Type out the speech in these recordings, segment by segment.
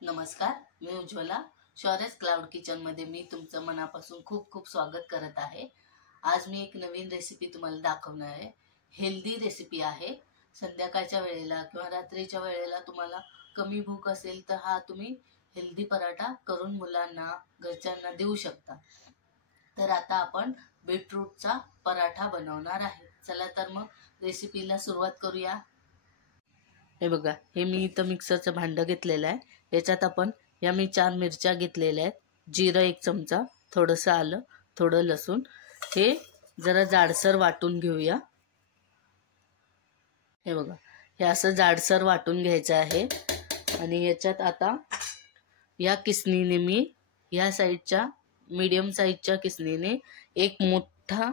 नमस्कार, मी उज्ज्वला. शौर्यस क्लाउड किचनमध्ये मी तुमचं मनापासून खूप खूप स्वागत करत आहे. आज मी एक नवीन रेसिपी तुम्हाला दाखवणार आहे. हेल्दी रेसिपी आहे. संध्याकाळच्या वेळेला किंवा रात्रीच्या वेळेला तुम्हाला कमी भूक असेल तर हा तुम्ही हेल्दी पराठा करून मुलांना, घरच्यांना देऊ शकता. तर आता आपण बीटरूटचा पराठा बनवणार आहे. चला तर मग रेसिपीला सुरुवात करूया. हे बघा, हे मी इथं मिक्सरचं भांडं घेतलेलं आहे. याच्यात आपण मी 4 मिरच्या घेतलेल्या आहेत, जिरं 1 चमचा, थोडंसं आलं, थोडं लसूण. हे जरा जाडसर वाटून घेऊया. हे बघा, हे असं जाडसर वाटून घ्यायचं आहे. आणि याच्यात आता या किसणीने मी या साईडच्या मीडियम साईजच्या किसणीने एक मोठा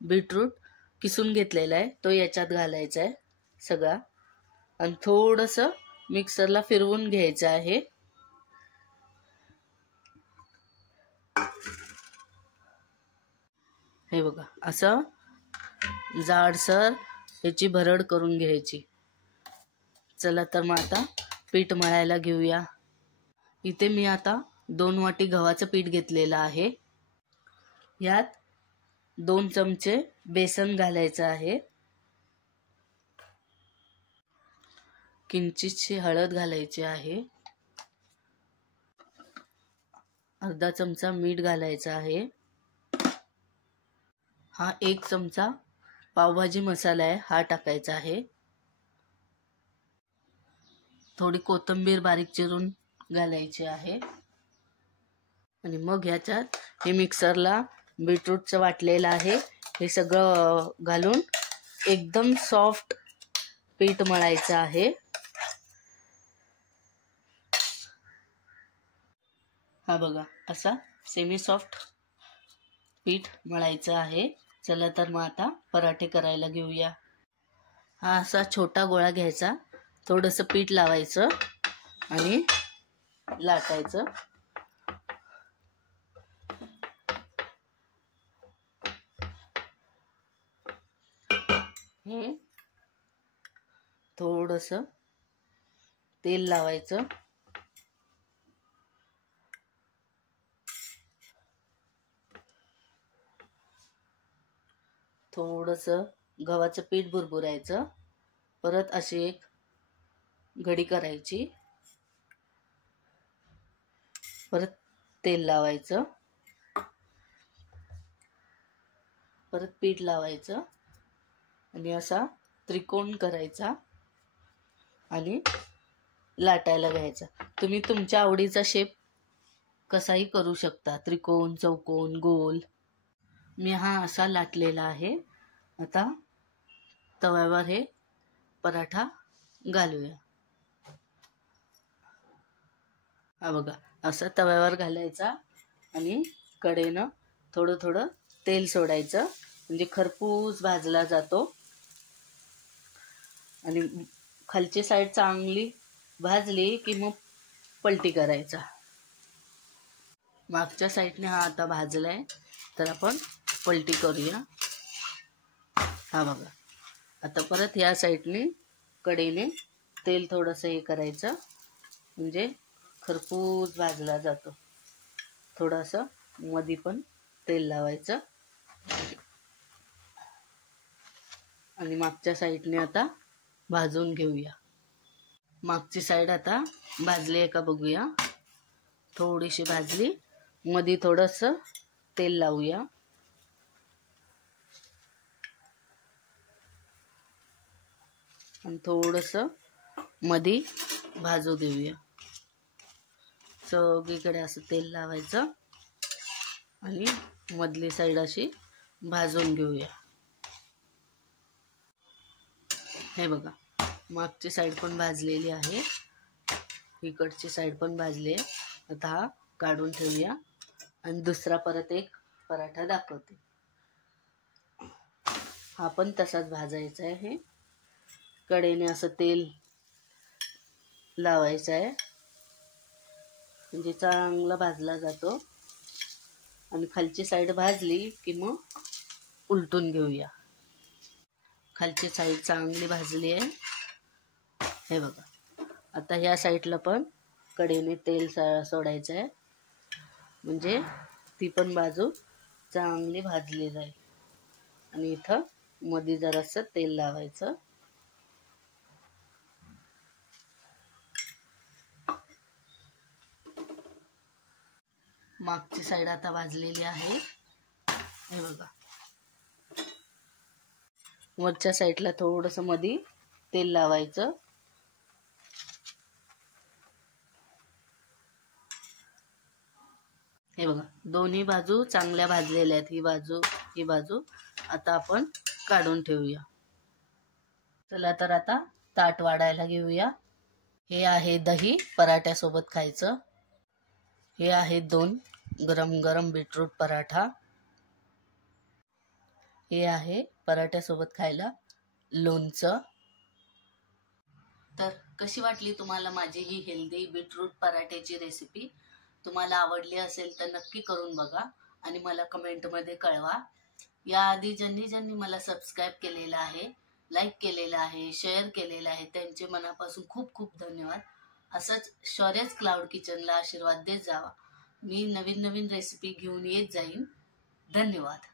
बीटरूट किसून घेतलेला आहे, तो याच्यात घालायचा आहे सगळा. आणि थोडंसं मिक्सरला फिरवून घ्यायचं आहे. हे बघा, असं जाडसर याची भरड करून घ्यायची. चला तर मग आता पीठ मळायला घेऊया. इथे मी आता 2 वाटी गव्हाचं पीठ घेतलेलं आहे. यात 2 चमचे बेसन घालायचं आहे. किंचितशी हळद घालायची आहे. अर्धा चमचा मीठ घालायचं आहे. हा 1 चमचा पावभाजी मसाला आहे, हा टाकायचा आहे. थोडी कोथिंबीर बारीक चिरून घालायची आहे. आणि मग ह्याच्यात हे मिक्सरला बीटरूटचं वाटलेलं आहे, हे सगळं घालून एकदम सॉफ्ट पीठ मळायचं आहे. हा बघा, असा सेमी सॉफ्ट पीठ मळायचं आहे. चला तर मग आता पराठे करायला घेऊया. हा असा छोटा गोळा घ्यायचा, थोडंसं पीठ लावायचं आणि लाटायचं. हे थोडंसं तेल लावायचं. थोडंसं गव्हाचं पीठ बुरबुरायचं. परत अशी एक घडी करायची. परत तेल लावायचं. परत पीठ लावायचं आणि असा त्रिकोण करायचा आणि लाटायला घ्यायचा. तुम्ही तुमच्या आवडीचा शेप कसाही करू शकता, त्रिकोण, चौकोन, गोल. मी हा असा लाटलेला आहे. आता तव्यावर हे पराठा घालूया. हा बघा, असं तव्यावर घालायचा आणि कडेनं थोडं थोडं तेल सोडायचं, म्हणजे खरपूस भाजला जातो. आणि खालची साईड चांगली भाजली की मग पलटी करायचा. मागच्या साईडने हा आता भाजलाय, तर आपण पलटी करूया. हा बघा, आता परत ह्या साईडने कडेने तेल थोडंसं हे करायचं, म्हणजे खरपूस भाजला जातो. थोडंसं मध्ये पण तेल लावायचं आणि मागच्या साईडने आता भाजून घेऊया. मागची साईड आता भाजली आहे का बघूया. थोडीशी भाजली. मध्ये थोडंसं तेल लावूया. आणि थोडंसं मध्ये भाजू देऊया. सगळीकडे असं तेल लावायचं आणि मधली साईड अशी भाजून घेऊया. हे बघा, मागची साईड पण भाजलेली आहे, इकडची साईड पण भाजली आहे. आता हा काढून ठेवूया आणि दुसरा परत एक पराठा दाखवते. हा पण तसाच भाजायचा आहे. कडेने असं तेल लावायचं आहे, म्हणजे चांगला भाजला जातो. आणि खालची साईड भाजली की मग उलटून घेऊया. खालची साईड चांगली भाजली आहे. हे बघा, आता ह्या साईडला पण कढईने तेल सोडायचं आहे, म्हणजे ती पण बाजू चांगली भाजली जाईल. आणि इथं मध्ये जरासं तेल लावायचं. मागची साईड आता भाजलेली आहे, हे बघा. वरच्या साईडला थोडंसं मध्ये तेल लावायचं. हे बघा, दोन्ही बाजू चांगल्या भाजलेल्या आहेत. ही बाजू आता आपण काढून ठेवूया. चला तर आता ताट वाढायला घेऊया. हे आहे दही, पराठ्यासोबत खायचं. हे आहे 2 गरम गरम बीटरूट पराठा. हे आहे पराठ्यासोबत खायला लोणचं. तर कशी वाटली तुम्हाला माझी ही हेल्दी बीटरूट पराठ्याची रेसिपी? तुम्हाला आवडली असेल तर नक्की करून बघा आणि मला कमेंटमध्ये कळवा. याआधी ज्यांनी मला सबस्क्राईब केलेलं आहे, लाईक केलेलं आहे, शेअर केलेलं आहे, त्यांचे मनापासून खूप खूप धन्यवाद. असंच शौर्यस क्लाउड किचनला आशीर्वाद देत जावा. मी नवीन रेसिपी घेऊन येत जाईन. धन्यवाद.